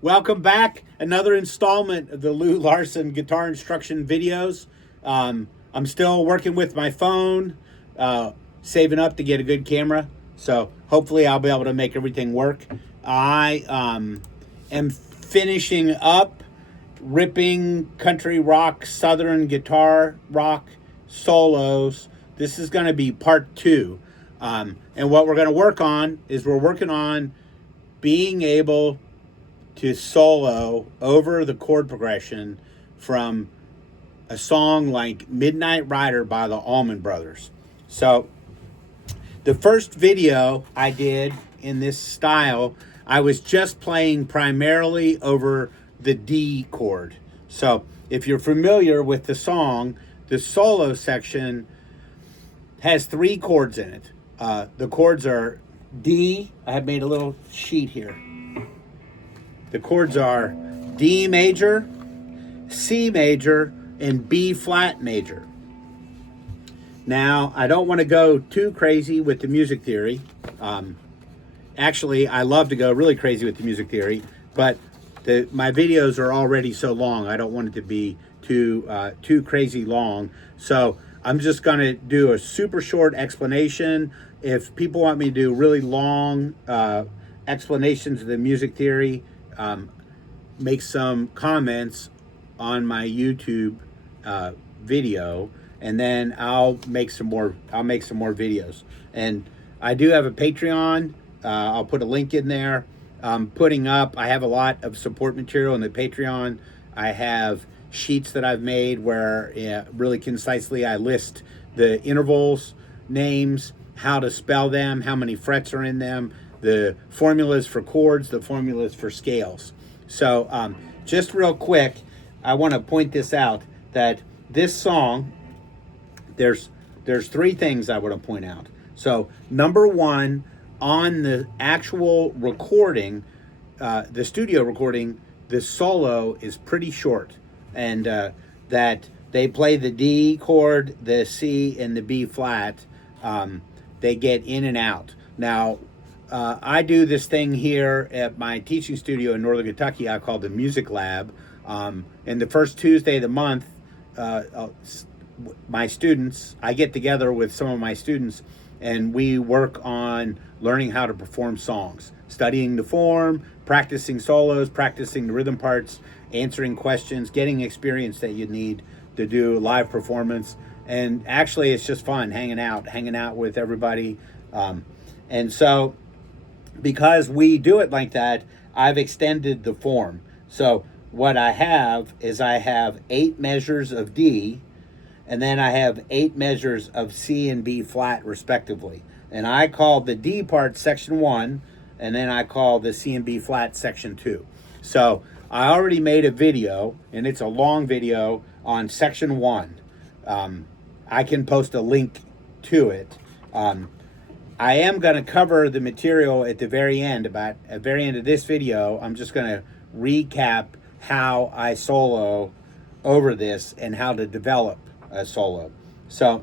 Welcome back. Another installment of the Lou Larson guitar instruction videos. I'm still working with my phone, saving up to get a good camera. So hopefully I'll be able to make everything work. I am finishing up ripping country rock, southern guitar rock solos. This is going to be part 2. And what we're going to work on is we're working on being able to solo over the chord progression from a song like Midnight Rider by the Allman Brothers. So the first video I did in this style, I was just playing primarily over the D chord. So if you're familiar with the song, the solo section has 3 chords in it. The chords are D. I have made a little sheet here. The chords are D major, C major, and B flat major. Now, I don't want to go too crazy with the music theory. Actually, I love to go really crazy with the music theory, but my videos are already so long. I don't want it to be too crazy long. So I'm just going to do a super short explanation. If people want me to do really long explanations of the music theory, make some comments on my YouTube video, and then I'll make some more videos. And I do have a Patreon. I'll put a link in there. I have a lot of support material in the Patreon. I have sheets that I've made where really concisely I list the intervals, names, how to spell them, how many frets are in them, the formulas for chords, the formulas for scales. So just real quick, I want to point this out, that this song, there's 3 things I want to point out. So number 1, on the actual recording, the studio recording, the solo is pretty short, and that they play the D chord, the C, and the B flat. They get in and out. Now, I do this thing here at my teaching studio in Northern Kentucky I call the Music Lab. And the first Tuesday of the month, I get together with some of my students, and we work on learning how to perform songs, studying the form, practicing solos, practicing the rhythm parts, answering questions, getting experience that you need to do a live performance. And actually, it's just fun hanging out with everybody. And so, because we do it like that, I've extended the form. So what I have is 8 measures of D, and then I have 8 measures of C and B flat respectively. And I call the D part section 1, and then I call the C and B flat section 2. So I already made a video, and it's a long video on section 1. I can post a link to it. I am going to cover the material at the very end. At the very end of this video, I'm just going to recap how I solo over this and how to develop a solo. So,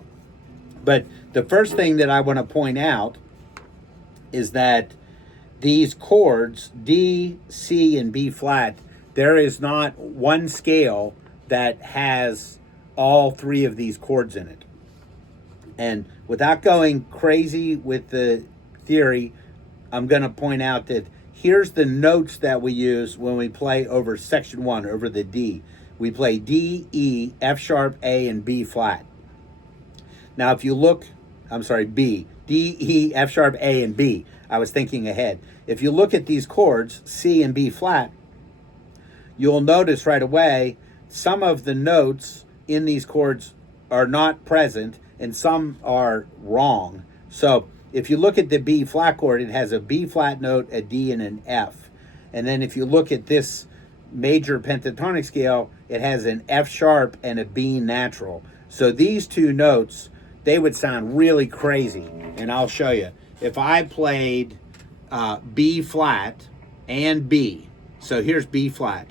but the first thing that I want to point out is that these chords, D, C, and B flat, there is not one scale that has all 3 of these chords in it. And without going crazy with the theory, I'm going to point out that here's the notes that we use when we play over section 1, over the D. We play D, E, F sharp, A, and B flat. Now if you look, B. D, E, F sharp, A, and B. I was thinking ahead. If you look at these chords, C and B flat, you'll notice right away some of the notes in these chords are not present, and some are wrong. So if you look at the B flat chord, it has a B flat note, a D, and an F. And then if you look at this major pentatonic scale, it has an F sharp and a B natural. So these 2 notes, they would sound really crazy. And I'll show you. If I played B flat and B, so here's B flat,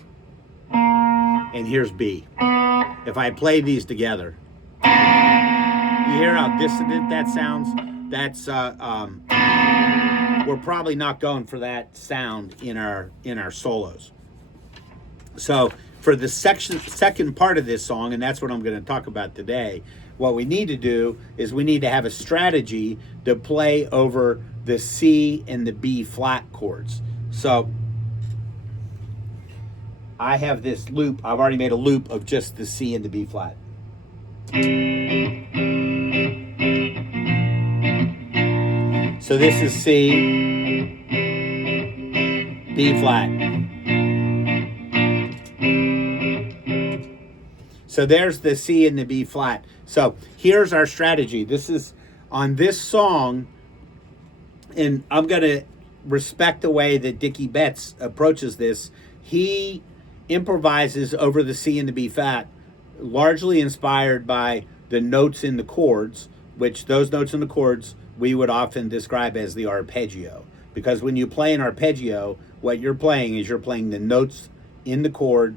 and here's B. If I play these together, you hear how dissonant that sounds? That's we're probably not going for that sound in our solos. So for the second part of this song, and that's what I'm going to talk about today, what we need to do is we need to have a strategy to play over the C and the B flat chords. So I have this loop. I've already made a loop of just the C and the B flat. So this is C, B flat. So there's the C and the B flat. So here's our strategy. This is on this song, and I'm going to respect the way that Dicky Betts approaches this. He improvises over the C and the B flat, largely inspired by the notes in the chords, which those notes in the chords we would often describe as the arpeggio. Because when you play an arpeggio, what you're playing is you're playing the notes in the chord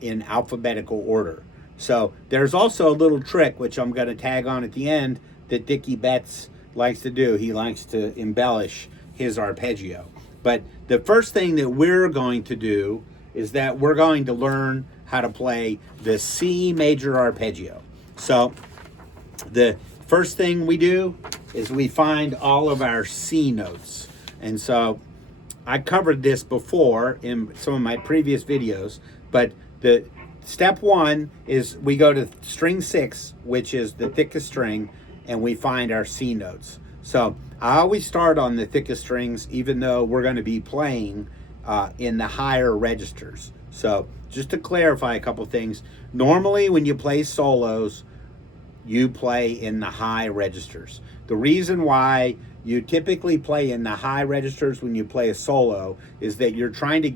in alphabetical order. So there's also a little trick, which I'm going to tag on at the end, that Dicky Betts likes to do. He likes to embellish his arpeggio. But the first thing that we're going to do is that we're going to learn how to play the C major arpeggio. So the first thing we do is we find all of our C notes. And so I covered this before in some of my previous videos, but the step one is we go to string 6, which is the thickest string, and we find our C notes. So I always start on the thickest strings, even though we're going to be playing in the higher registers. So just to clarify a couple things, normally when you play solos, you play in the high registers. The reason why you typically play in the high registers when you play a solo is that you're trying to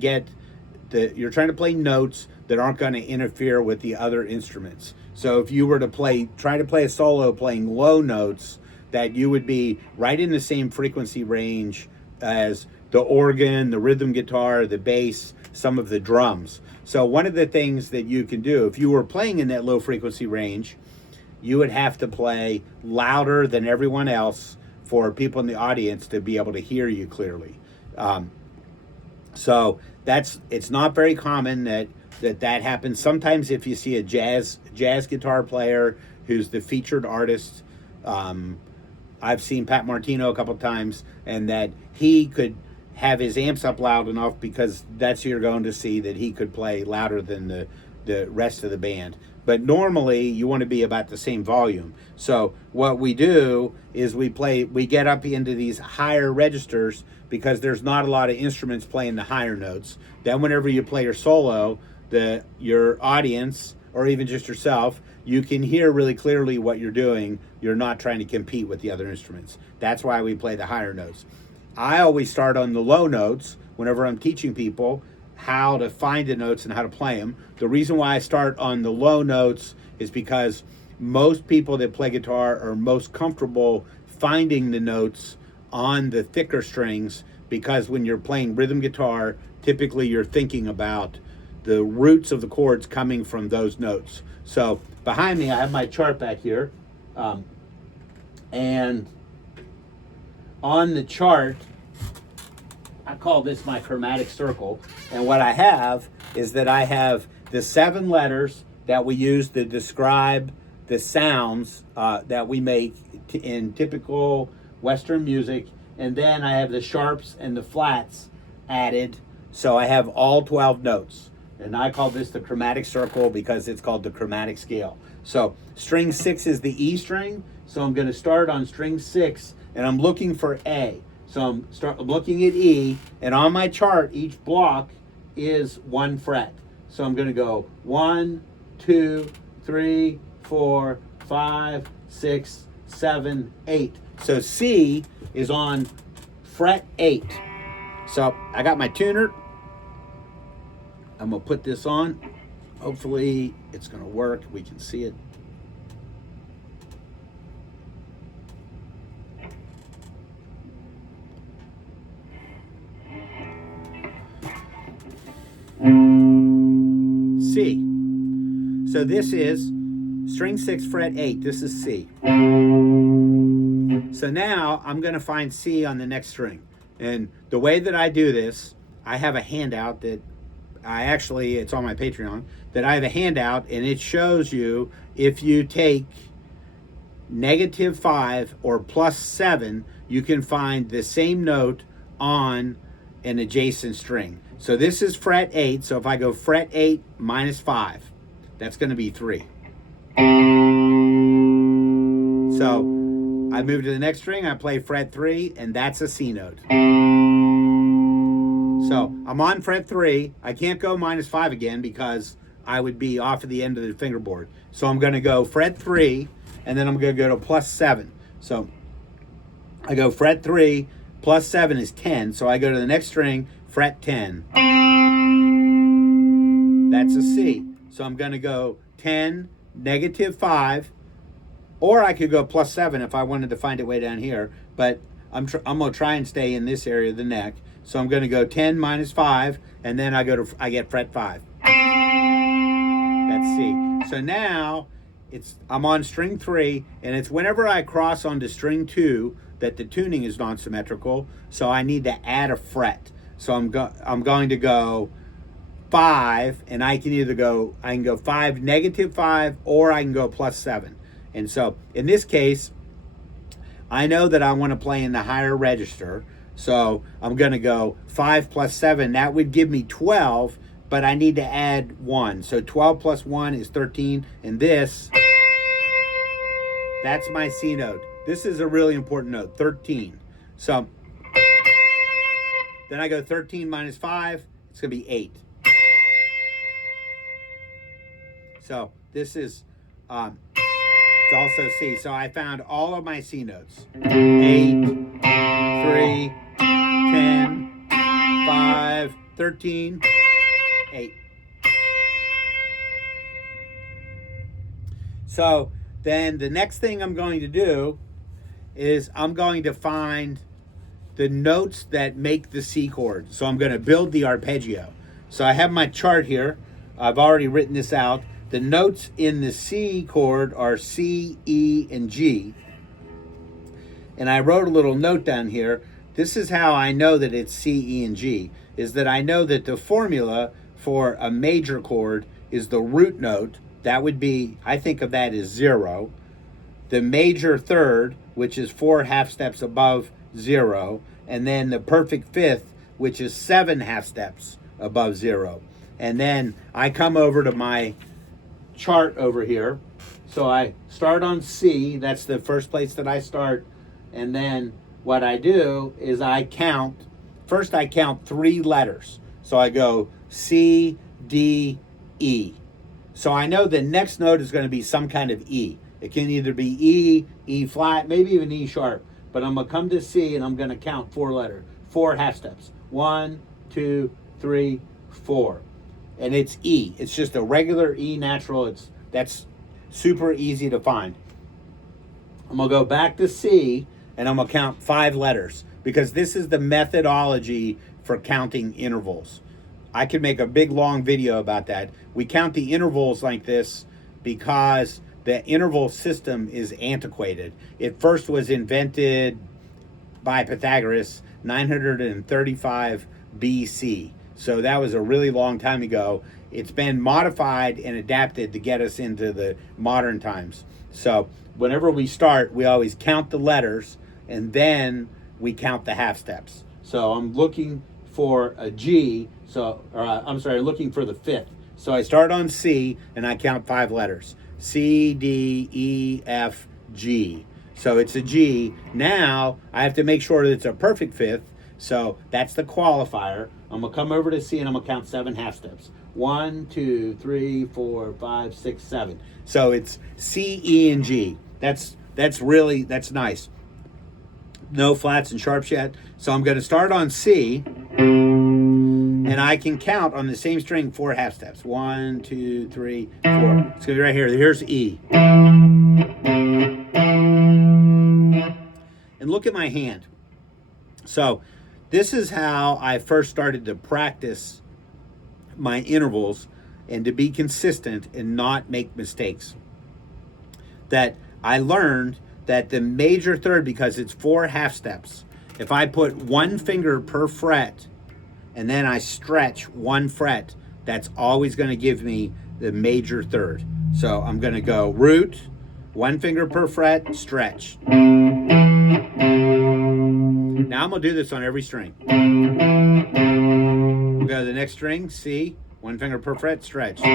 play notes that aren't going to interfere with the other instruments. So if you were to try to play a solo playing low notes, that you would be right in the same frequency range as the organ, the rhythm guitar, the bass, some of the drums. So one of the things that you can do, if you were playing in that low frequency range, you would have to play louder than everyone else for people in the audience to be able to hear you clearly. So it's not very common that happens. Sometimes if you see a jazz guitar player who's the featured artist, I've seen Pat Martino a couple times, and that he could have his amps up loud enough because that's you're going to see that he could play louder than the rest of the band. But normally you want to be about the same volume. So what we do is we get up into these higher registers because there's not a lot of instruments playing the higher notes. Then whenever you play your solo, your audience, or even just yourself, you can hear really clearly what you're doing. You're not trying to compete with the other instruments. That's why we play the higher notes. I always start on the low notes whenever I'm teaching people how to find the notes and how to play them. The reason why I start on the low notes is because most people that play guitar are most comfortable finding the notes on the thicker strings, because when you're playing rhythm guitar, typically you're thinking about the roots of the chords coming from those notes. So behind me, I have my chart back here. And on the chart, I call this my chromatic circle. And what I have is that I have the 7 letters that we use to describe the sounds that we make in typical Western music. And then I have the sharps and the flats added. So I have all 12 notes. And I call this the chromatic circle because it's called the chromatic scale. So string 6 is the E string. So I'm going to start on string 6, and I'm looking for A. So I'm looking at E, and on my chart, each block is 1 fret. So I'm going to go 1, 2, 3, 4, 5, 6, 7, 8. So C is on fret 8. So I got my tuner. I'm going to put this on. Hopefully it's going to work. We can see it. C. So this is string 6, fret 8. This is C. So now I'm going to find C on the next string. And the way that I do this, I have a handout that it's on my Patreon, that I have a handout, and it shows you if you take -5 or +7, you can find the same note on an adjacent string. So this is fret 8, so if I go fret 8 -5, that's going to be 3. So I move to the next string, I play fret 3, and that's a C note. So I'm on fret 3. I can't go -5 again because I would be off at the end of the fingerboard. So I'm going to go fret 3, and then I'm going to go to +7. So I go fret 3, +7 is 10. So I go to the next string, fret 10. That's a C. So I'm going to go 10, -5, or I could go +7 if I wanted to find it way down here. But I'm going to try and stay in this area of the neck. So I'm going to go 10 -5, and then I get fret 5. That's C. So now I'm on string 3, and it's whenever I cross onto string 2 that the tuning is non-symmetrical. So I need to add a fret. So I'm going to go 5, and I can go 5, -5, or I can go +7. And so in this case, I know that I want to play in the higher register. So I'm going to go 5 +7. That would give me 12, but I need to add 1. So 12 + 1 is 13. And that's my C note. This is a really important note, 13. So then I go 13 -5. It's going to be 8. So this is it's also C. So I found all of my C notes. 8, 3, 10, 5, 13, 8. So then the next thing I'm going to do is I'm going to find the notes that make the C chord. So I'm going to build the arpeggio. So I have my chart here. I've already written this out. The notes in the C chord are C, E, and G. And I wrote a little note down here. This is how I know that it's C, E, and G, is that I know that the formula for a major chord is the root note. That would be, I think of that as 0. The major third, which is 4 half steps above 0. And then the perfect fifth, which is 7 half steps above 0. And then I come over to my chart over here. So I start on C. That's the first place that I start. And then what I do is I count 3 letters. So I go C, D, E. So I know the next note is going to be some kind of E. It can either be E, E flat, maybe even E sharp. But I'm going to come to C and I'm going to count 4 letters, 4 half steps. 1, 2, 3, 4. And it's E. It's just a regular E natural. That's super easy to find. I'm going to go back to C and I'm going to count 5 letters because this is the methodology for counting intervals. I could make a big long video about that. We count the intervals like this because the interval system is antiquated. It first was invented by Pythagoras 935 BC. So that was a really long time ago. It's been modified and adapted to get us into the modern times. So whenever we start, we always count the letters and then we count the half steps. So I'm looking for a G, looking for the fifth. So I start on C and I count 5 letters. C, D, E, F, G. So it's a G. Now I have to make sure that it's a perfect fifth. So that's the qualifier. I'm going to come over to C and I'm going to count 7 half steps. 1, 2, 3, 4, 5, 6, 7. So it's C, E, and G. That's nice. No flats and sharps yet. So I'm going to start on C. And I can count on the same string 4 half steps. 1, 2, 3, 4. It's going to be right here. Here's E. And look at my hand. So this is how I first started to practice my intervals and to be consistent and not make mistakes. That I learned that the major third, because it's 4 half steps, if I put 1 finger per fret and then I stretch 1 fret, that's always going to give me the major third. So I'm going to go root, 1 finger per fret, stretch. Now I'm going to do this on every string. We'll go to the next string, C, 1 finger per fret, stretch. Go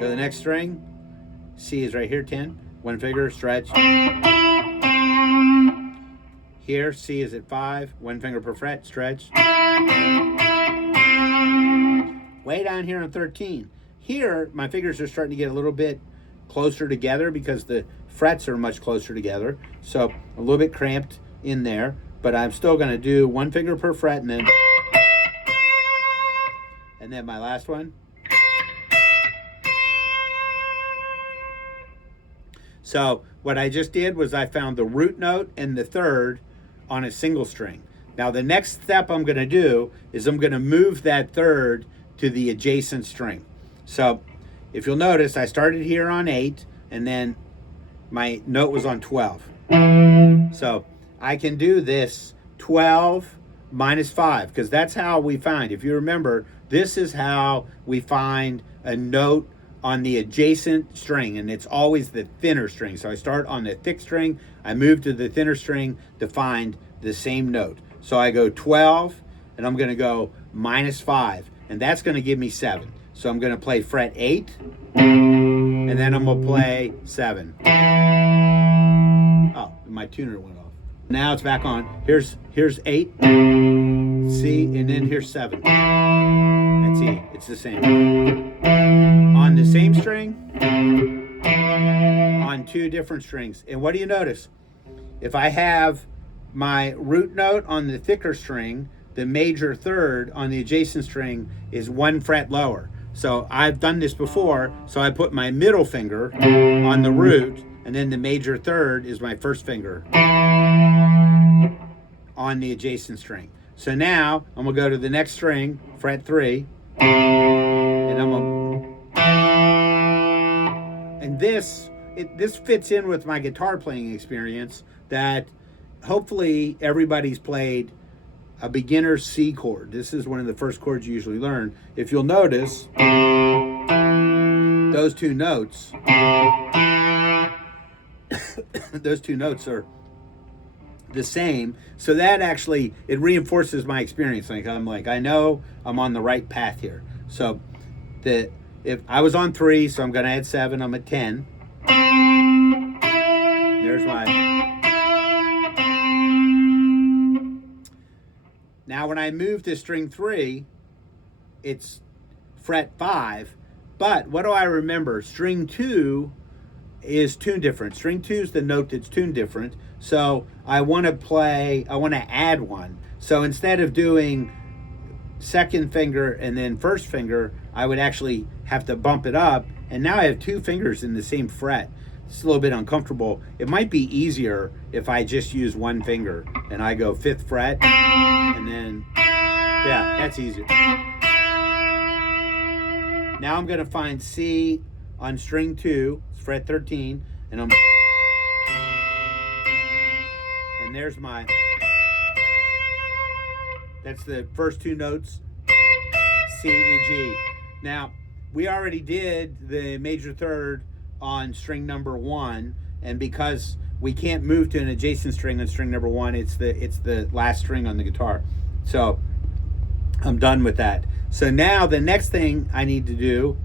to the next string, C is right here, 10, 1 finger, stretch. Here, C is at 5, 1 finger per fret, stretch. Way down here on 13. Here, my fingers are starting to get a little bit closer together because the frets are much closer together. So a little bit cramped in there, but I'm still going to do 1 finger per fret and then my last one. So what I just did was I found the root note and the third on a single string. Now the next step I'm going to do is I'm going to move that third to the adjacent string. So if you'll notice, I started here on 8 and then my note was on 12. So I can do this 12 minus 5 because that's how we find, if you remember, this is how we find a note on the adjacent string, and it's always the thinner string. So I start on the thick string, I move to the thinner string to find the same note. So I go 12 and I'm going to go minus 5, and that's going to give me 7. So I'm going to play fret 8 and then I'm going to play 7. Oh, my tuner went off. Now it's back on. Here's 8, C, and then here's 7. That's E. It's the same. On the same string, on 2 different strings. And what do you notice? If I have my root note on the thicker string, the major third on the adjacent string is 1 fret lower. So I've done this before, so I put my middle finger on the root, and then the major third is my first finger on the adjacent string. So now I'm going to go to the next string, fret 3, and I'm going to... And this fits in with my guitar playing experience that hopefully everybody's played a beginner's C chord. This is one of the first chords you usually learn. If you'll notice, those two notes, those two notes are the same. So that actually, it reinforces my experience. Like I know I'm on the right path here. So if I was on 3, so I'm going to add 7, I'm at 10. There's my... Now when I move to string 3, it's fret 5, but what do I remember? String 2 is tune different. String 2 is the note that's tuned different, so I want to add 1. So instead of doing second finger and then first finger, I would actually have to bump it up, and now I have 2 fingers in the same fret. It's a little bit uncomfortable. It might be easier if I just use 1 finger and I go 5th fret and then, yeah, that's easier. Now I'm going to find C on string 2, it's fret 13, and there's my, that's the first 2 notes, C, E, G. Now, we already did the major third on string number 1, and because we can't move to an adjacent string on string number 1, it's the last string on the guitar. So I'm done with that. So now the next thing I need to do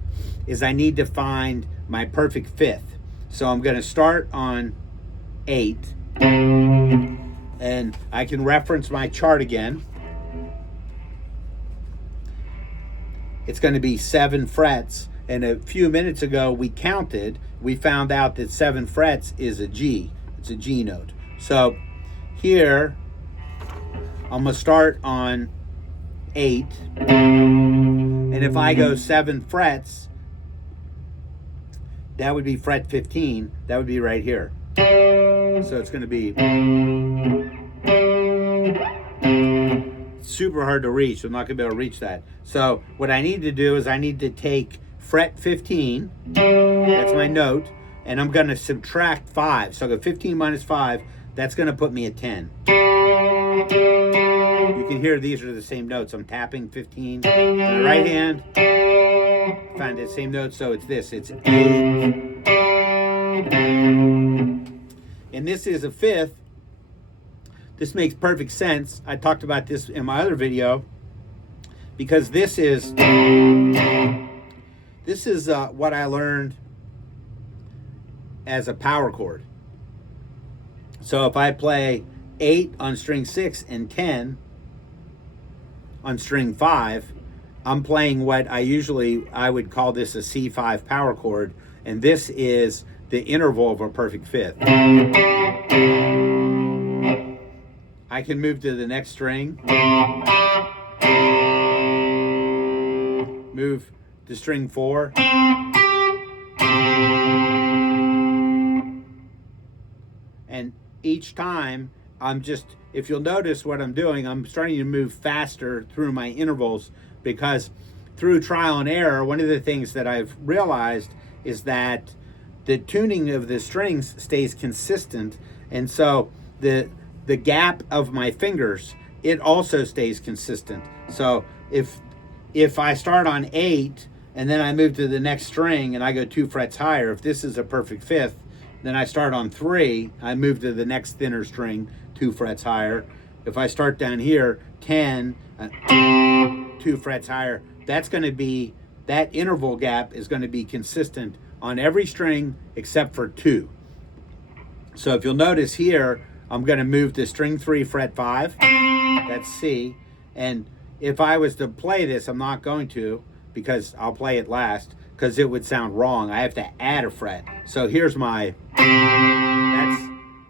is I need to find my perfect 5th. So I'm going to start on 8, and I can reference my chart again. It's going to be 7 frets. And a few minutes ago, we found out that 7 frets is a G. It's a G note. So here, I'm going to start on 8. And if I go 7 frets, that would be fret 15. That would be right here. So it's going to be super hard to reach. I'm not going to be able to reach that. So what I need to do is I need to take fret 15, that's my note, and I'm going to subtract 5. So I go 15 minus 5, that's going to put me at 10. You can hear these are the same notes. I'm tapping 15. My right hand, find the same note, so it's this. It's 8. And this is a fifth. This makes perfect sense. I talked about this in my other video because this is what I learned as a power chord. So if I play 8 on string 6 and 10 on string 5, I'm playing what I would call this a C5 power chord, and this is the interval of a perfect fifth. I can move to the next string, move to string 4, and each time if you'll notice what I'm doing, I'm starting to move faster through my intervals, because through trial and error, one of the things that I've realized is that the tuning of the strings stays consistent, and so the gap of my fingers, it also stays consistent. So if I start on 8 and then I move to the next string and I go 2 frets higher, if this is a perfect fifth, then I start on 3, I move to the next thinner string 2 frets higher. If I start down here 10, 2 frets higher, that interval gap is going to be consistent on every string except for 2. So if you'll notice here, I'm going to move to string 3, fret 5. That's C. And if I was to play this, I'm not going to, because I'll play it last, because it would sound wrong. I have to add a fret. So here's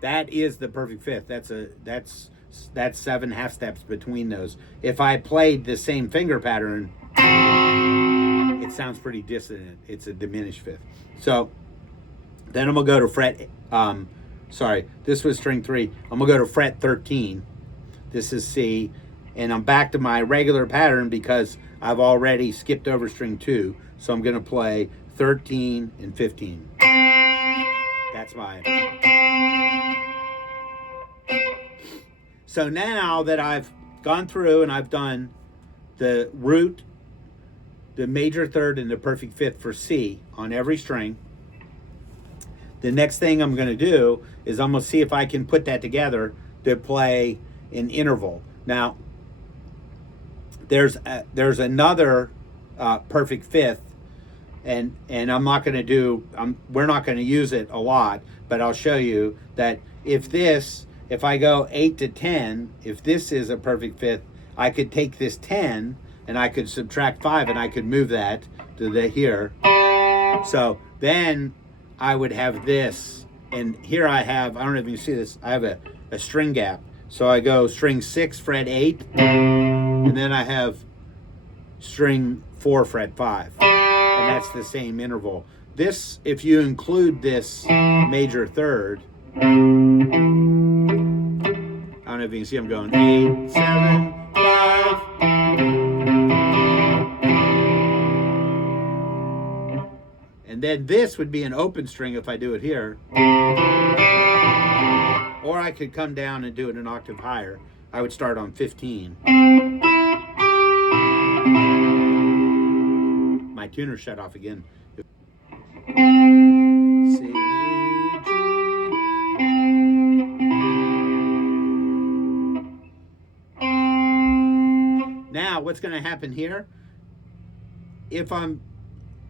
that is the perfect fifth. That's 7 half steps between those. If I played the same finger pattern, it sounds pretty dissonant. It's a diminished fifth. So then I'm gonna go to fret. This was string 3. I'm gonna go to fret 13. This is C, and I'm back to my regular pattern because I've already skipped over string 2. So I'm gonna play 13 and 15. That's my. So now that I've gone through and I've done the root, the major third, and the perfect fifth for C on every string, the next thing I'm going to do is I'm going to see if I can put that together to play an interval. Now, there's another perfect fifth, and I'm not going to we're not going to use it a lot, but I'll show you that if I go 8 to 10, if this is a perfect fifth, I could take this 10 and I could subtract 5 and I could move that to here. So then I would have this, and here I don't know if you can see this, I have a string gap. So I go string 6, fret 8, and then I have string 4, fret 5. And that's the same interval. This, if you include this major third, I don't know if you can see I'm going 8, 7, 5. And then this would be an open string if I do it here. Or I could come down and do it an octave higher. I would start on 15. My tuner shut off again. C, G. Now, what's going to happen here? If I'm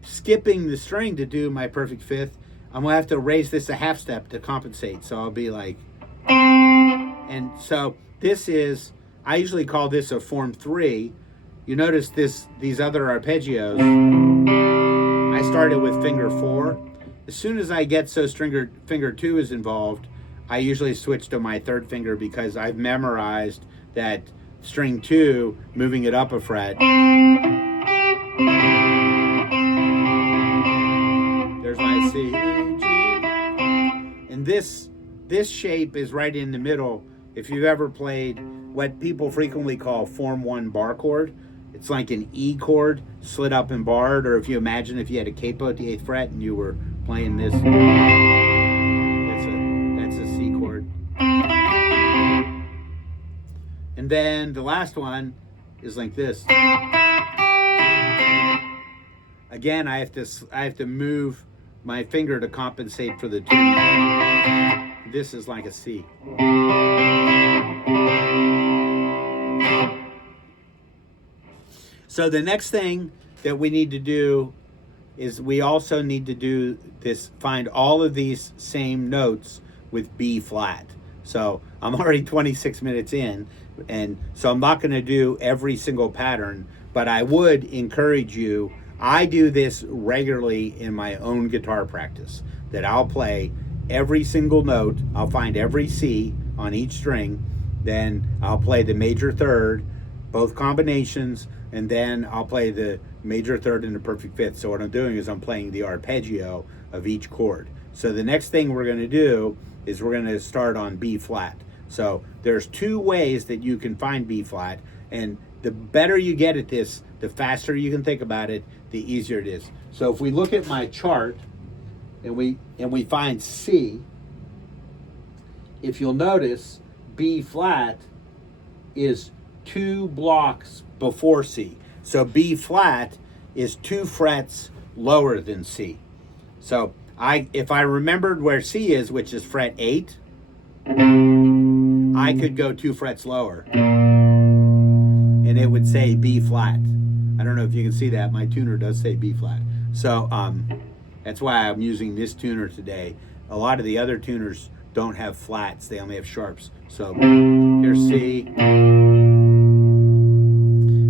skipping the string to do my perfect fifth, I'm going to have to raise this a half step to compensate. So I'll be like, and so this is, I usually call this a form 3. You notice these other arpeggios, I started with finger 4. As soon as I get so finger 2 is involved, I usually switch to my third finger because I've memorized that string 2, moving it up a fret. There's my C, G. And this shape is right in the middle. If you've ever played what people frequently call form 1 bar chord, it's like an E chord slid up and barred, or if you imagine if you had a capo at the 8th fret and you were playing this, that's a C chord. And And then the last one is like this. Again, I have to move my finger to compensate for the tune. This is like a C. So the next thing that we need to do is we also need to do this, find all of these same notes with B flat. So I'm already 26 minutes in, and so I'm not going to do every single pattern, but I would encourage you. I do this regularly in my own guitar practice, that I'll play every single note. I'll find every C on each string, then I'll play the major third, both combinations, and then I'll play the major third and the perfect fifth. So what I'm doing is I'm playing the arpeggio of each chord. So the next thing we're going to do is we're going to start on B flat. So there's two ways that you can find B flat, and the better you get at this, the faster you can think about it, the easier it is. So if we look at my chart and we find C, if you'll notice, B flat is 2 blocks before C. So B flat is 2 frets lower than C. So if I remembered where C is, which is fret 8, I could go 2 frets lower and it would say B flat. I don't know if you can see that. My tuner does say B flat. So that's why I'm using this tuner today. A lot of the other tuners don't have flats. They only have sharps. So here's C.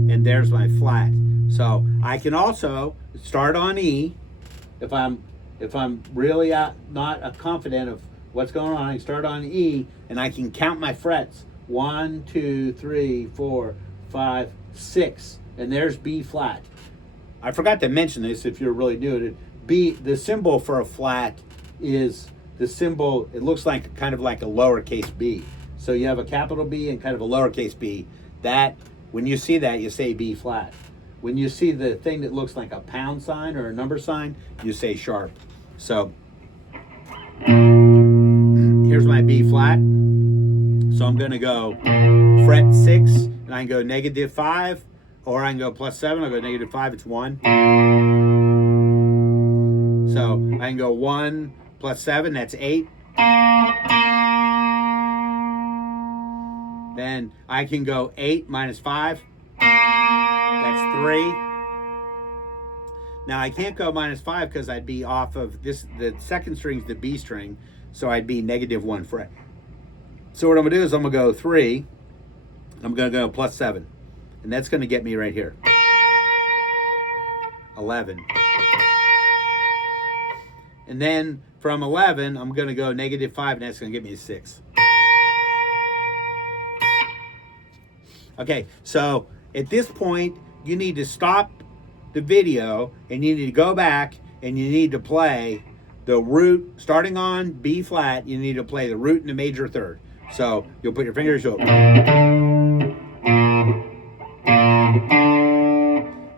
And there's my flat. So I can also start on E. If I'm really not confident of what's going on, I can start on E and I can count my frets. 1, 2, 3, 4, 5, 6. And there's B flat. I forgot to mention this if you're really new to it. B, the symbol for a flat is the symbol, it looks like kind of like a lowercase b. So you have a capital B and kind of a lowercase b. That, when you see that, you say B flat. When you see the thing that looks like a pound sign or a number sign, you say sharp. So here's my B flat. So I'm going to go fret 6, and I can go -5, or I can go +7. I'll go -5, it's 1. So I can go 1 + 7, that's 8. Then I can go 8 - 5, that's 3. Now I can't go -5 because I'd be off of this, the second string's the B string, so I'd be -1 fret. So what I'm gonna do is I'm gonna go 3, I'm gonna go +7, and that's gonna get me right here. 11. And then from 11, I'm gonna go -5, and that's gonna get me a 6. Okay, so at this point, you need to stop the video and you need to go back and you need to play the root, starting on B flat, you need to play the root in the major third. So you'll put your fingers, so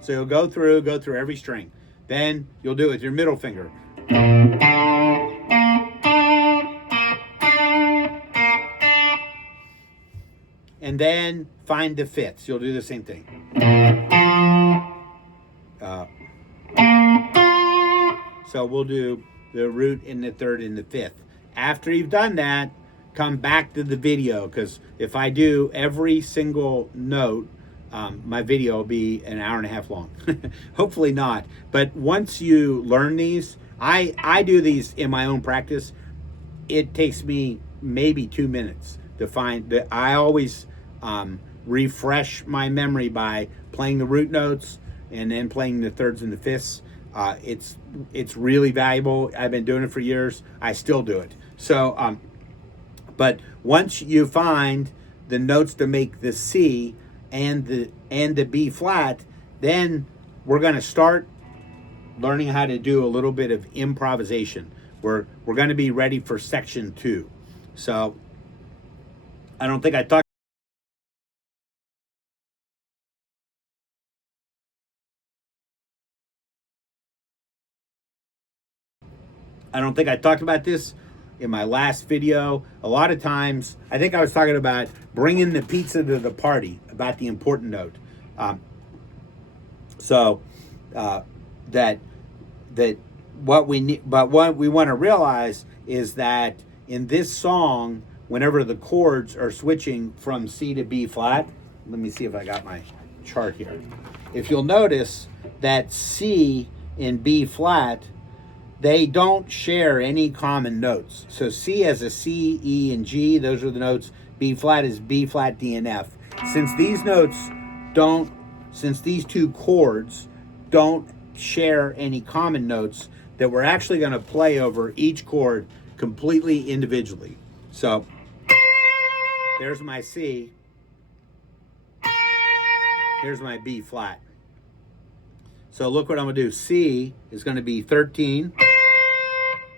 you'll go through every string. Then you'll do it with your middle finger. And then find the fifths. You'll do the same thing. So we'll do the root in the third and the fifth. After you've done that, come back to the video, because if I do every single note, my video will be an hour and a half long. Hopefully not. But once you learn these, I do these in my own practice. It takes me maybe 2 minutes to find that. I always refresh my memory by playing the root notes and then playing the thirds and the fifths. It's really valuable. I've been doing it for years. I still do it. So, but once you find the notes to make the C and the B flat, then we're going to start learning how to do a little bit of improvisation. We're going to be ready for section 2. So I don't think I talked about this in my last video. A lot of times, I think I was talking about bringing the pizza to the party, about the important note. That what we need, but what we want to realize is that in this song, whenever the chords are switching from C to B flat, let me see if I got my chart here. If you'll notice that C and B flat, they don't share any common notes. So C has a C, E, and G. Those are the notes. B flat is B flat, D, and F. Since these two chords don't share any common notes, that we're actually going to play over each chord completely individually. So there's my C. Here's my B flat. So look what I'm going to do. C is going to be 13.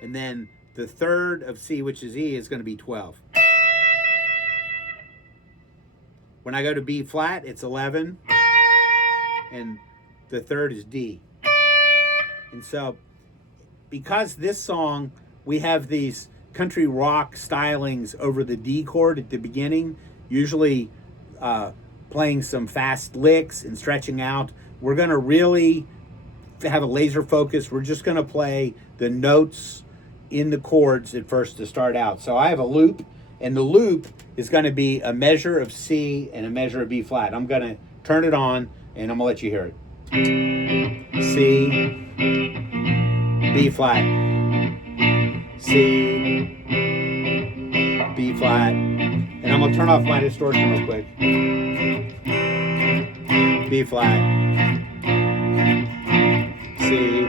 And then the third of C, which is E, is going to be 12. When I go to B flat, it's 11. And the third is D. And so, because this song, we have these country rock stylings over the D chord at the beginning, usually playing some fast licks and stretching out, we're going to really have a laser focus. We're just going to play the notes in the chords at first to start out. So I have a loop, and the loop is going to be a measure of C and a measure of B flat. I'm going to turn it on, and I'm going to let you hear it. C, B flat, C, B flat, and I'm going to turn off my distortion real quick. B flat, C,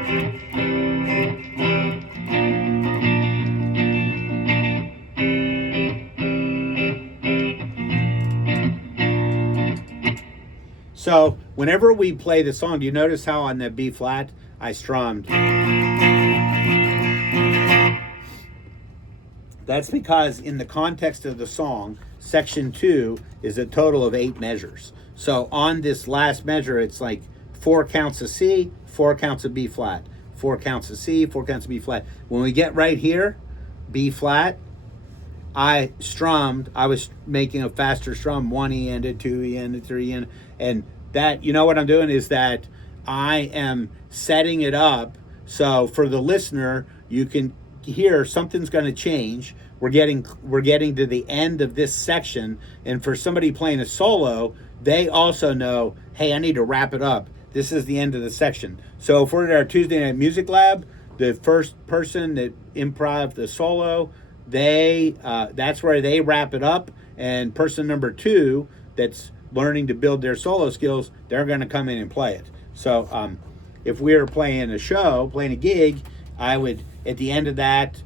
so whenever we play the song, do you notice how on the B flat I strummed? That's because in the context of the song, section 2 is a total of 8 measures. So on this last measure, it's like 4 counts of C, 4 counts of B flat, 4 counts of C, 4 counts of B flat. When we get right here, B flat, I strummed, I was making a faster strum, 1 E ended, 2 E ended, 3 E ended, and that, you know what I'm doing is that I am setting it up so for the listener, you can hear something's going to change. We're getting to the end of this section, and for somebody playing a solo, they also know, hey, I need to wrap it up. This is the end of the section. So if we're at our Tuesday Night Music Lab, the first person that improv the solo, that's where they wrap it up, and person number 2 that's learning to build their solo skills, they're going to come in and play it. So if we were playing a show, playing a gig, I would, at the end of that,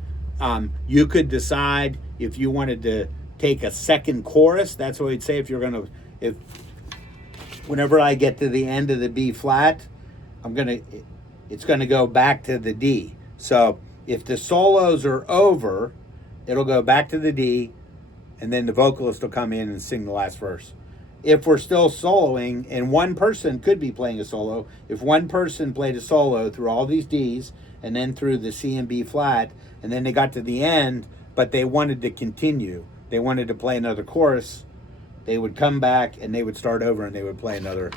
you could decide if you wanted to take a second chorus. That's what we'd say if you're going to, whenever I get to the end of the B flat, it's going to go back to the D. So if the solos are over, it'll go back to the D, and then the vocalist will come in and sing the last verse. If we're still soloing, and one person could be playing a solo, if one person played a solo through all these Ds, and then through the C and B flat, and then they got to the end, but they wanted to continue, they wanted to play another chorus, they would come back and they would start over and they would play another,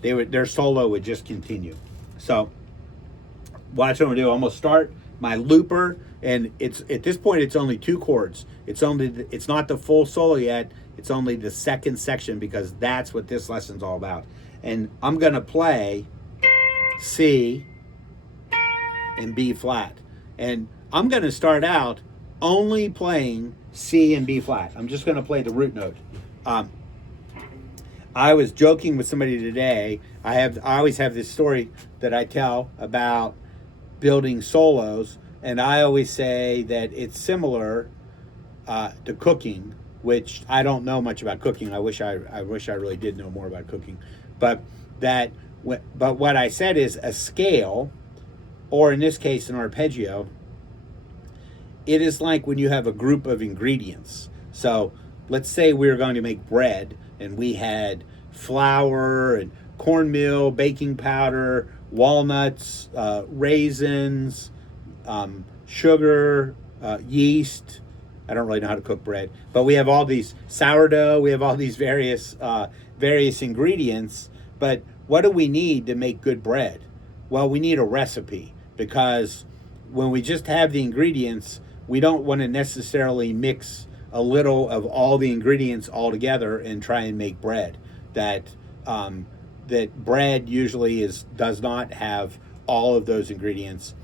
their solo would just continue. So watch what I'm gonna do. I'm gonna start my looper, and it's at this point it's only 2 chords. It's not the full solo yet. It's only the second section, because that's what this lesson's all about. And I'm gonna play C and B flat, and I'm gonna start out only playing C and B flat. I'm just gonna play the root note. I was joking with somebody today. I always have this story that I tell about building solos, and I always say that it's similar to cooking, which I don't know much about cooking. I wish I really did know more about cooking, but what I said is a scale, or in this case an arpeggio. It is like when you have a group of ingredients. So let's say we were going to make bread, and we had flour and cornmeal, baking powder, walnuts, raisins, sugar, yeast. I don't really know how to cook bread, but we have all these sourdough. We have all these various ingredients. But what do we need to make good bread? Well, we need a recipe, because when we just have the ingredients, we don't want to necessarily mix a little of all the ingredients all together and try and make bread. That bread usually does not have all of those ingredients.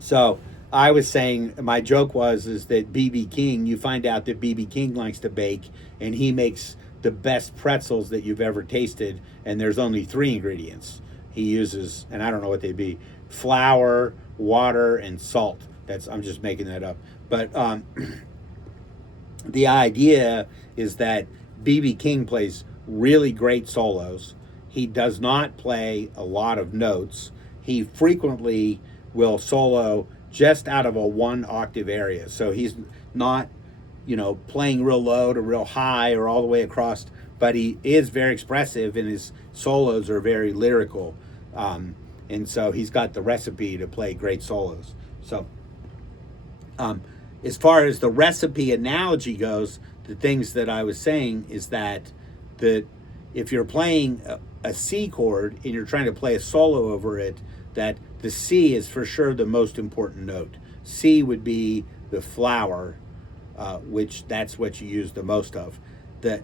So I was saying, my joke is that B.B. King, you find out that B.B. King likes to bake, and he makes the best pretzels that you've ever tasted, and there's only 3 ingredients. He uses, and I don't know what they'd be, flour, water, and salt. I'm just making that up. But the idea is that B.B. King plays really great solos. He does not play a lot of notes. He frequently will solo just out of a 1 octave area. So he's not, playing real low to real high or all the way across, but he is very expressive, and his solos are very lyrical. And so he's got the recipe to play great solos. So as far as the recipe analogy goes, the things that I was saying is that if you're playing a C chord and you're trying to play a solo over it, that the C is for sure the most important note. C would be the flower, which that's what you use the most of. That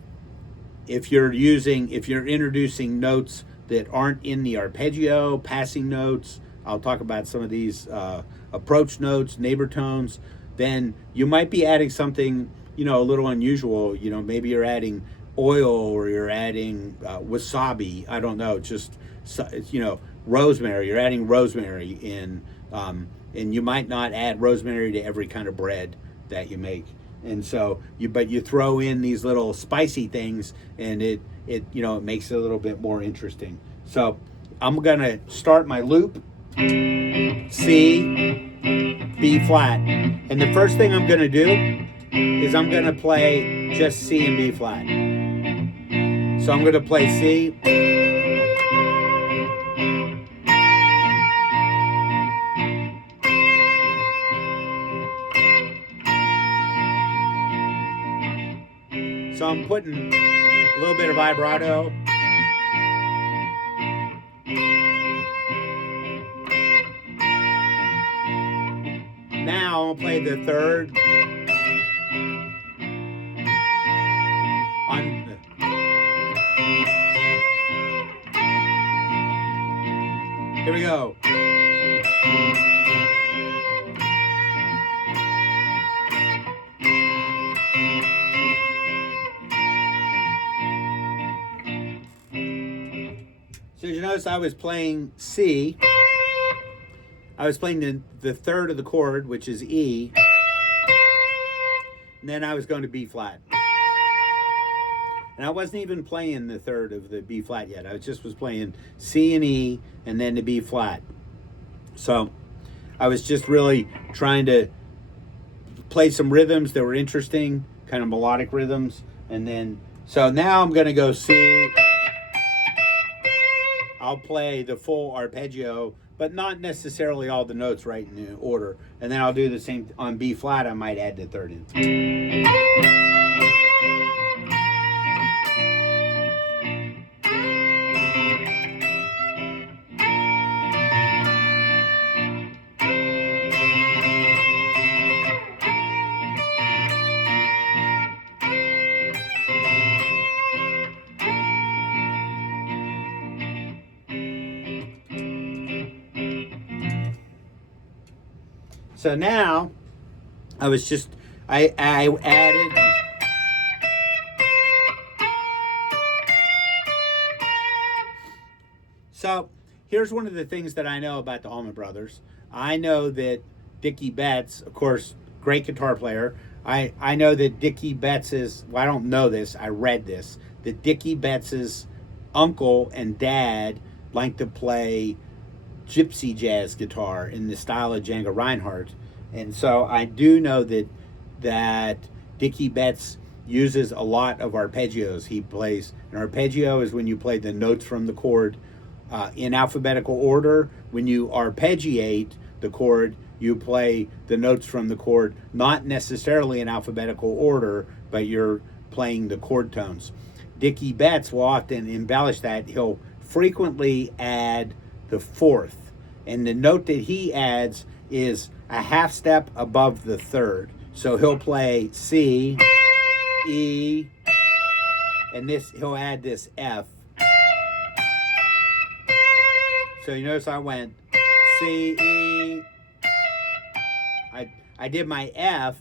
if you're introducing notes that aren't in the arpeggio, passing notes, I'll talk about some of these approach notes, neighbor tones, then you might be adding something, a little unusual. Maybe you're adding oil, or you're adding wasabi. I don't know, just, rosemary. You're adding rosemary in, and you might not add rosemary to every kind of bread that you make. And so you throw in these little spicy things, and it makes it a little bit more interesting. So I'm gonna start my loop, C, B flat. And the first thing I'm gonna do is I'm gonna play just C and B flat. So I'm gonna play C. So I'm putting a little bit of vibrato. Now I'll play the third on the, here we go. So as you notice, I was playing C. I was playing the third of the chord, which is E. And then I was going to B flat. And I wasn't even playing the third of the B flat yet. I was playing C and E, and then the B flat. So I was just really trying to play some rhythms that were interesting, kind of melodic rhythms. And then, so now I'm going to go C. I'll play the full arpeggio, but not necessarily all the notes right in the order. And then I'll do the same on B flat. I might add the third in. So now I added So here's one of the things that I know about the Allman Brothers. I know that Dickey Betts, of course, great guitar player. I know that Dickey Betts I don't know this, I read this, that Dickey Betts' uncle and dad like to play gypsy jazz guitar in the style of Django Reinhardt. And so I do know that Dickey Betts uses a lot of arpeggios. He plays an arpeggio is when you play the notes from the chord in alphabetical order. When you arpeggiate the chord, you play the notes from the chord, not necessarily in alphabetical order, but you're playing the chord tones. Dickey Betts will often embellish that. He'll frequently add the fourth, and the note that he adds is a half step above the third. So he'll play C, E, and this he'll add this F. So you notice I went C, E. I did my F.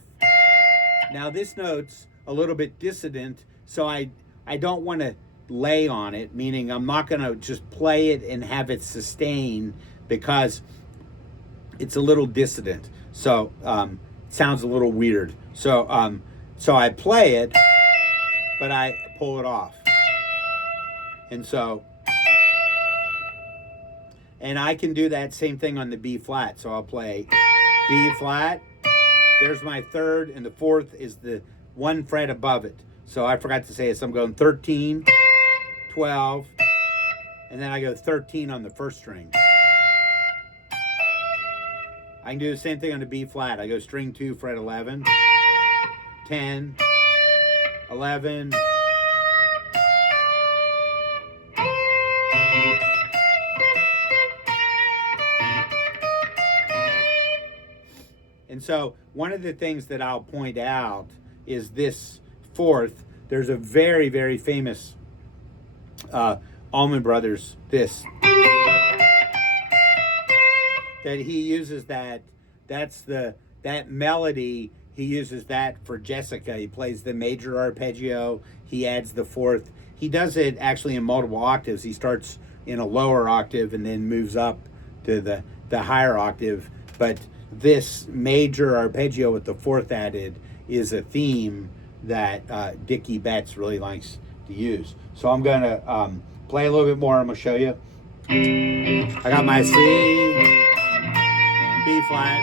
Now this note's a little bit dissonant, so I don't want to lay on it, meaning I'm not going to just play it and have it sustain because it's a little dissonant. So it sounds a little weird. So I play it, but I pull it off. And I can do that same thing on the B flat. So I'll play B flat. There's my third, and the fourth is the one fret above it. So I forgot to say it. So I'm going 13, 12, and then I go 13 on the first string. I can do the same thing on the B flat. I go string 2, fret 11, 10, 11, and so one of the things that I'll point out is this fourth. There's a very, very famous Allman Brothers, that he uses that melody, he uses that for Jessica. He plays the major arpeggio, he adds the fourth. He does it actually in multiple octaves. He starts in a lower octave and then moves up to the higher octave. But this major arpeggio with the fourth added is a theme that Dickey Betts really likes to use. So I'm going to play a little bit more. I'm going to show you. I got my C, B flat,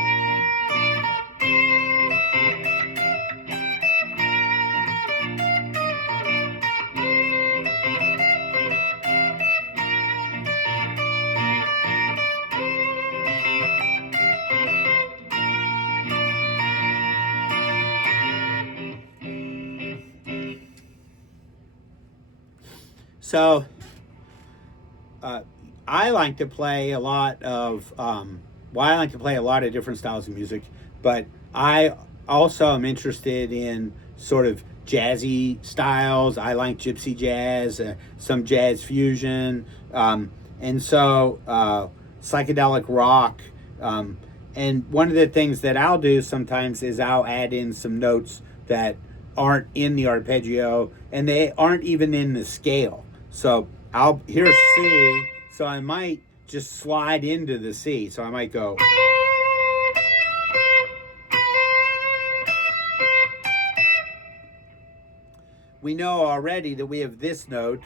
so I like to play a lot of different styles of music, but I also am interested in sort of jazzy styles. I like gypsy jazz, some jazz fusion, and so psychedelic rock. And one of the things that I'll do sometimes is I'll add in some notes that aren't in the arpeggio, and they aren't even in the scale. So here's C, so I might just slide into the C. So I might go. We know already that we have this note,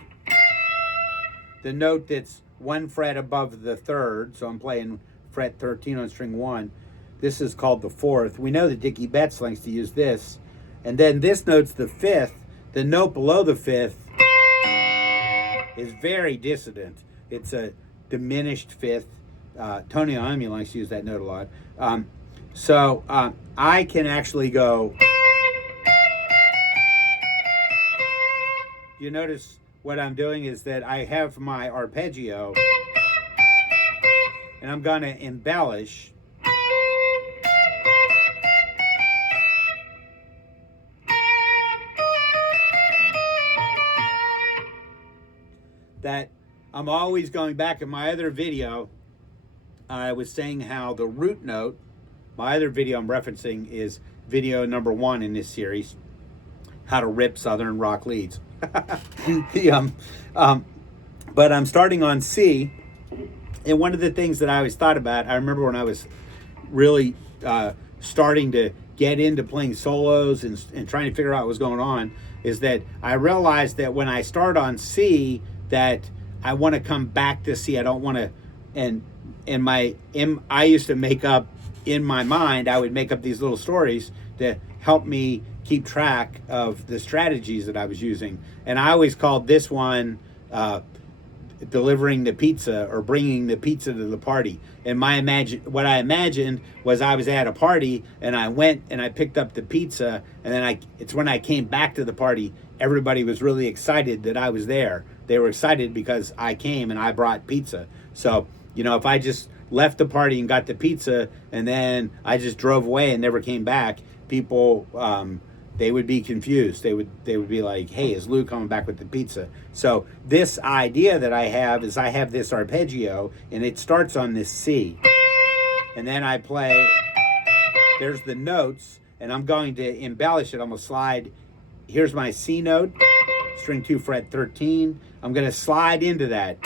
the note that's one fret above the third. So I'm playing fret 13 on string 1. This is called the fourth. We know that Dickey Betts likes to use this. And then this note's the fifth. The note below the fifth is very dissonant. It's a diminished fifth. Duane Allman likes to use that note a lot. So I can actually go. You notice what I'm doing is that I have my arpeggio, and I'm going to embellish. That I'm always going back. In my other video, I was saying how the root note, my other video I'm referencing is video number 1 in this series, how to rip Southern rock leads. But I'm starting on C, and one of the things that I always thought about, I remember when I was really starting to get into playing solos and trying to figure out what was going on, is that I realized that when I start on C, that I want to come back to C. I don't want to, I used to make up in my mind, I would make up these little stories to help me keep track of the strategies that I was using. And I always called this one delivering the pizza or bringing the pizza to the party. And what I imagined was I was at a party and I went and I picked up the pizza, and then it's when I came back to the party, everybody was really excited that I was there. They were excited because I came and I brought pizza. So, if I just left the party and got the pizza and then I just drove away and never came back, people they would be confused. They would be like, "Hey, is Lou coming back with the pizza?" So this idea that I have is I have this arpeggio and it starts on this C. And then I play, there's the notes, and I'm going to embellish it. I'm going to slide, here's my C note, string 2 fret 13. I'm going to slide into that.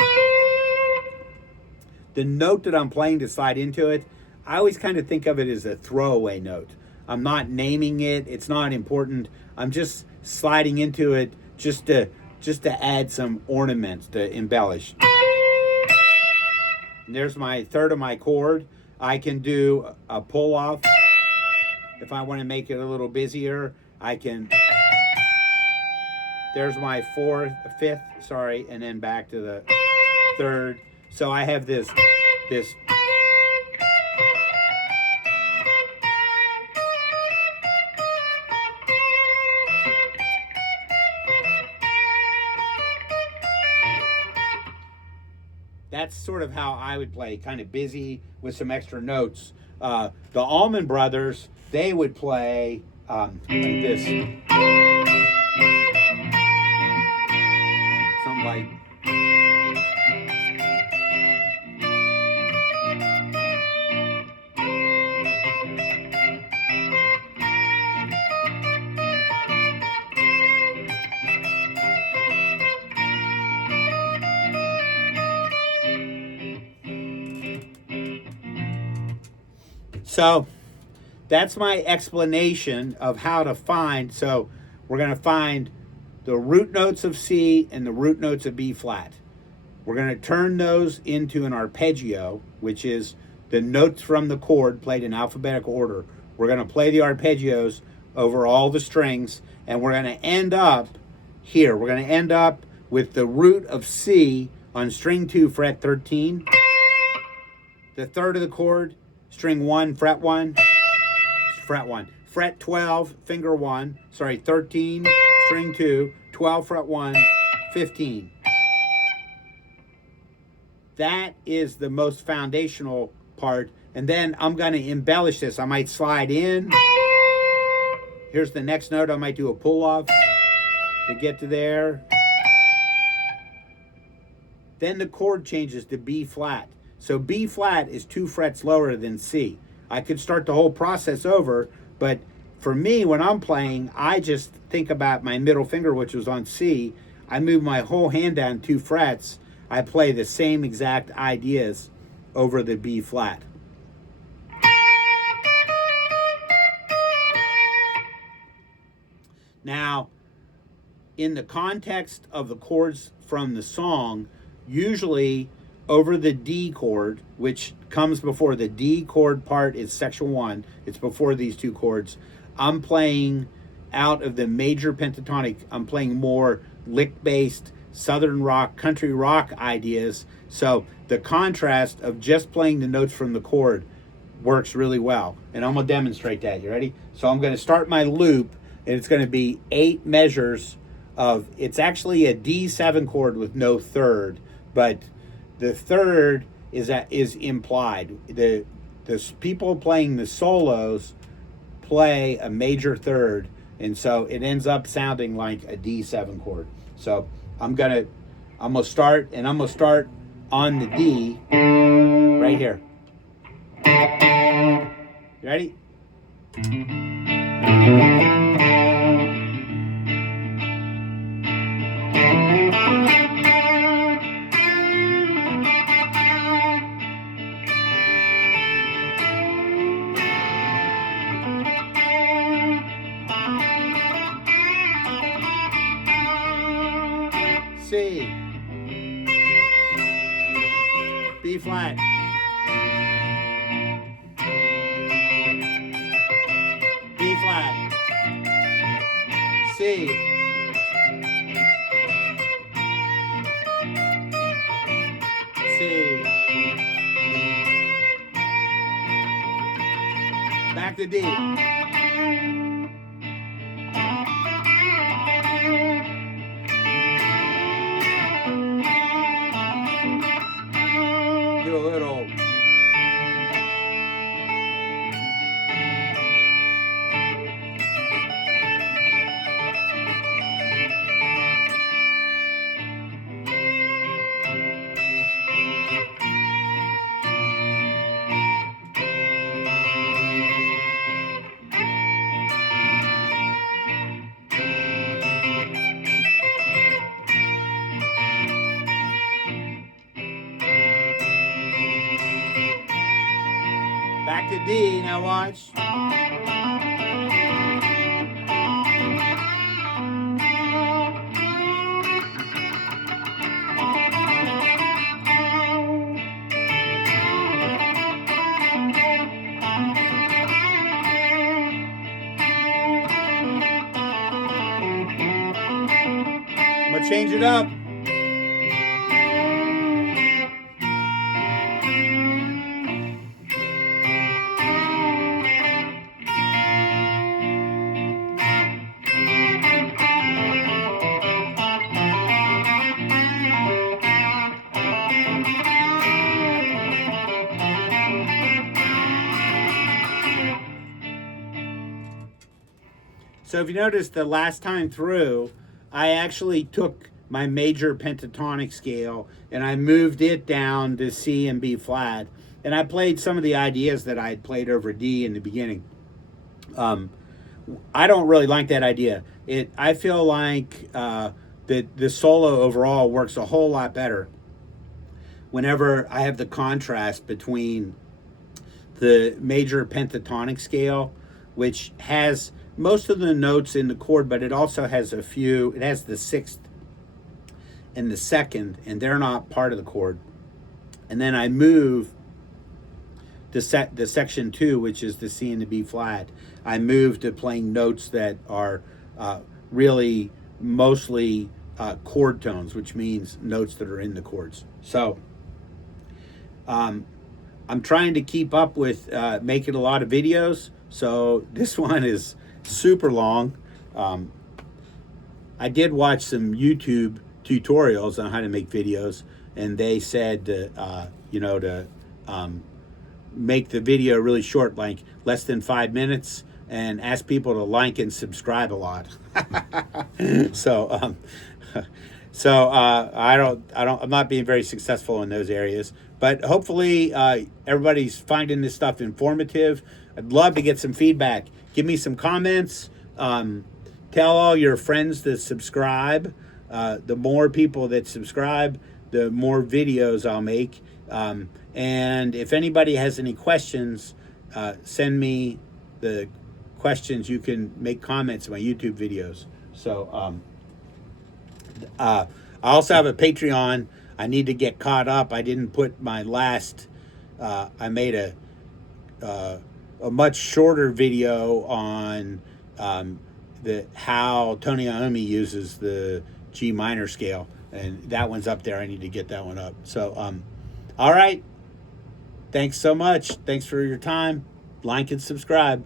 The note that I'm playing to slide into it, I always kind of think of it as a throwaway note. I'm not naming it. It's not important. I'm just sliding into it just to add some ornaments to embellish. And there's my third of my chord. I can do a pull off. If I want to make it a little busier, I can. There's my fifth, and then back to the third. So I have this. That's sort of how I would play, kind of busy with some extra notes. The Allman Brothers, they would play like this. Something like. So that's my explanation of how to find. So we're going to find the root notes of C and the root notes of B flat. We're going to turn those into an arpeggio, which is the notes from the chord played in alphabetical order. We're going to play the arpeggios over all the strings, and we're going to end up here. We're going to end up with the root of C on string 2 fret 13, the third of the chord, string 1 fret 1, fret 12 finger 1, 13 string 2, 12 fret 1, 15. That is the most foundational part, and then I'm going to embellish this. I might slide in. Here's the next note. I might do a pull off to get to there. Then the chord changes to B flat. So B flat is 2 frets lower than C. I could start the whole process over, but for me, when I'm playing, I just think about my middle finger, which was on C. I move my whole hand down 2 frets. I play the same exact ideas over the B flat. Now, in the context of the chords from the song, usually over the D chord, which comes before the D chord part is section 1. It's before these two chords. I'm playing out of the major pentatonic. I'm playing more lick-based southern rock, country rock ideas. So the contrast of just playing the notes from the chord works really well. And I'm going to demonstrate that. You ready? So I'm going to start my loop, and it's going to be 8 measures of, it's actually a D7 chord with no third, but the third is implied. The people playing the solos play a major third, and so it ends up sounding like a D7 chord. So I'm gonna start, and I'm gonna start on the D right here. You ready? C, B flat, B flat, C, Back to D. Do a little. Back to D, now watch. I'm gonna change it up. So if you notice, the last time through, I actually took my major pentatonic scale and I moved it down to C and B flat. And I played some of the ideas that I had played over D in the beginning. I don't really like that idea. I feel like the solo overall works a whole lot better whenever I have the contrast between the major pentatonic scale, which has most of the notes in the chord, but it also has a few. It has the sixth and the second, and they're not part of the chord. And then I move the section 2, which is the C and the B flat. I move to playing notes that are really mostly chord tones, which means notes that are in the chords. So I'm trying to keep up with making a lot of videos. So this one is super long. I did watch some YouTube tutorials on how to make videos, and they said to make the video really short, like less than 5 minutes, and ask people to like and subscribe a lot. I'm not being very successful in those areas, but hopefully everybody's finding this stuff informative. I'd love to get some feedback. Give me some comments. Tell all your friends to subscribe. The more people that subscribe, the more videos I'll make. And if anybody has any questions, send me the questions. You can make comments in my YouTube videos. So I also have a Patreon. I need to get caught up. I didn't put my last. I made a much shorter video on how Tony Iommi uses the G minor scale, and that one's up there. I need to get that one up. So all right, thanks so much. Thanks for your time. Like and subscribe.